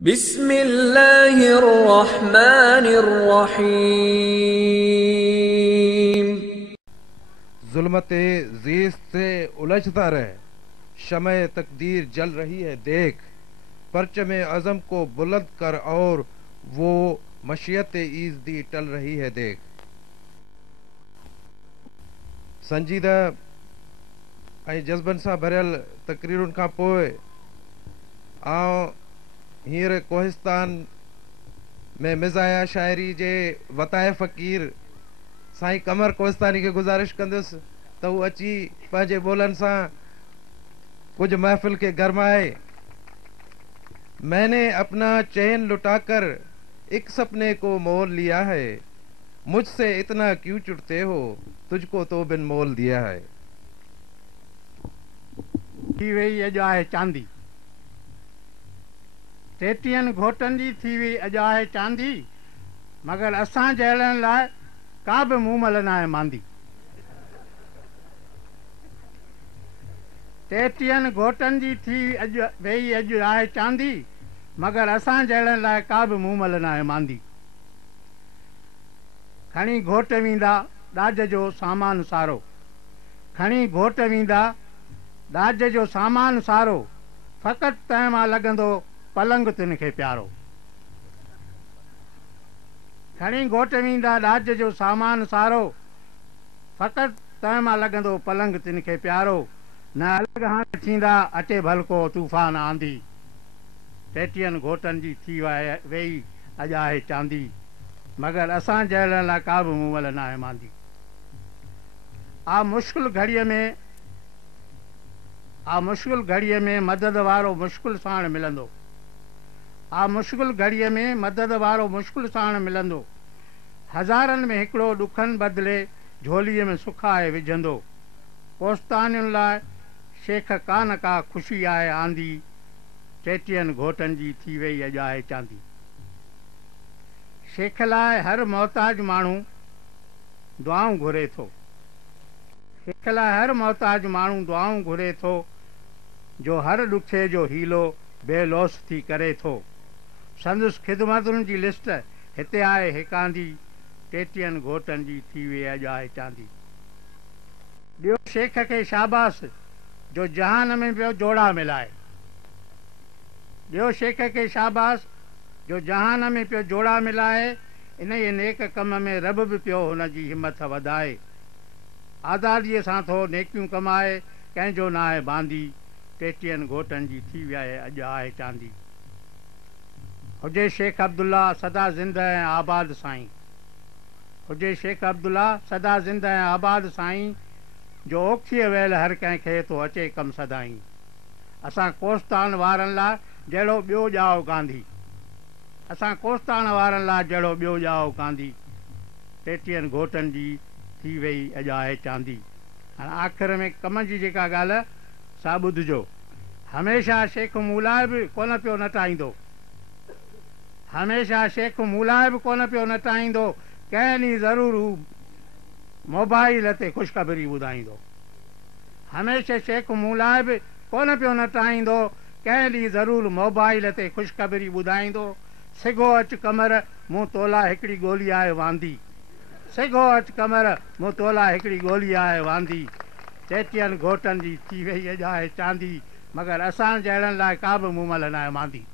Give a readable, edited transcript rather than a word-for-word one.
बिस्मिल्लाहिर्रहमानिर्रहीम। जुल्मते ज़ीस्त से उलझता रहे, शमए तकदीर जल रही है देख, परचमे अज़म को बुलंद कर और वो मशियत ईज़दी टल रही है देख। संजीदा ऐं जज़्बनि सां भरियल तक़रीरुनि खां पोइ आउं हींअर कोहिस्तान में मिज़ाया शाइरी जे वताए फ़क़ीर साईं कमर कोहिस्तानी खे गुज़ारिश कंदुसि त हू अची पंहिंजे ॿोलनि सां कुझु महफ़िल खे गरमाए। मैंने अपना चैन लुटाकर एक सपने को मोल लिया है, मुझसे इतना क्यों चुटते हो, तुझको तो बिन मोल दिया है। थी वई अॼु आहे चांदी, टेटीहनि घोटनि जी थी वई अॼु आहे चांदी, मगर असां जहिड़नि लाइ का बि मूमल न आहे मांदी। टेटीहनि घोटनि जी थी वई अॼु आहे चांदी, मगर असां जहिड़नि लाइ का बि मूमल न आहे मांदी। खणी घोट वेंदा ॾाज जो सामान सारो, खणी घोट वेंदा ॾाज जो सामान सारो, फ़क़ति तंहिं मां लॻंदो पलंग तिन खे प्यारो। खणी घोट वेंदा ॾाज जो सामान सारो, फ़क़ति तंहिं मां लॻंदो पलंग तिन खे प्यारो। न अलॻि हाणे थींदा अचे भलको तूफ़ान आंधी, टेटीहनि घोटनि जी थी वई अॼु आहे चांदी, मगर असां जहिड़नि लाइ का बि मूमल न आहे मांदी। मुश्किल घड़ीअ में मदद वारो मुश्किल साण मिलंदो, मुश्किल घड़ीअ में मदद वारो मुश्किल साण मिलंदो, हज़ारनि में हिकिड़ो ॾुखनि बदिले झोलीअ में सुख आहे विझंदो। कोस्तानियुनि लाइ शेख कान का ख़ुशी आहे आंदी, टेटीहनि घोटनि जी थी वई अॼु आहे चांदी। शेख लाइ हर मोहताज माण्हू दुआऊं घुरे थो, शेख लाइ हर मोहताज माण्हू दुआऊं घुरे थो, जो हर ॾुखे जो हीलो बेलोस थी करे थो। संदसि ख़िदमतुनि जी लिस्ट हिते आहे हिकांदी, टेटीहनि घोटनि जी थी वई अॼु आहे चांदी। ॿियो शेख खे शाबास जो जहान में पियो जोड़ा मिलाए, ॿियो शेख खे शाबास जो जहान में पियो जोड़ा मिलाए, इन ई नेक कम में रब बि पियो हुन जी हिमत वधाए। आज़ादीअ सां थो नेकियूं कमाए, कंहिंजो न आहे बांदी, टेटीहनि घोटनि जी थी वई अॼु आहे चांदी। हुजे शेख अब्दुल्ला सदा ज़िंद ऐं आबाद साईं, हुजे शेख अब्दुल्ला सदा ज़िंद ऐं आबाद साईं, जो ओखीअ वेल हर कंहिंखे थो अचे कमु सदाईं। असां कोस्तान वारनि लाइ जहिड़ो ॿियो ॼाओ गांधी, असां कोस्तान वारनि लाइ जहिड़ो ॿियो ॼाओ गांधी, टेटीहनि घोटनि जी थी वई अॼु आहे चांदी। हाणे आख़िर में कम जी जेका ॻाल्हि सा ॿुधिजो। हमेशह शेख मूलाए बि कोन पियो नटाईंदो, हमेशह शेख मूलाए बि कोन पियो नटाईंदो, कंहिं ॾींहुं ज़रूरु हू मोबाइल ते ख़ुशख़बरी ॿुधाईंदो। हमेशह शेख मूलाए बि कोन पियो नटाईंदो, कंहिं ॾींहुं ज़रूरु मोबाइल ते ख़ुशख़बरी ॿुधाईंदो। सिघो अच कमर मूं तोला हिकिड़ी ॻोल्ही आहे वांदी, सिघो अच कमर मूं तोला हिकिड़ी ॻोल्ही आहे वांदी, टेटीहनि घोटनि जी थी वई अॼु आहे चांदी, मगर असां जहिड़नि लाइ का बि मूमल न आहे मांदी।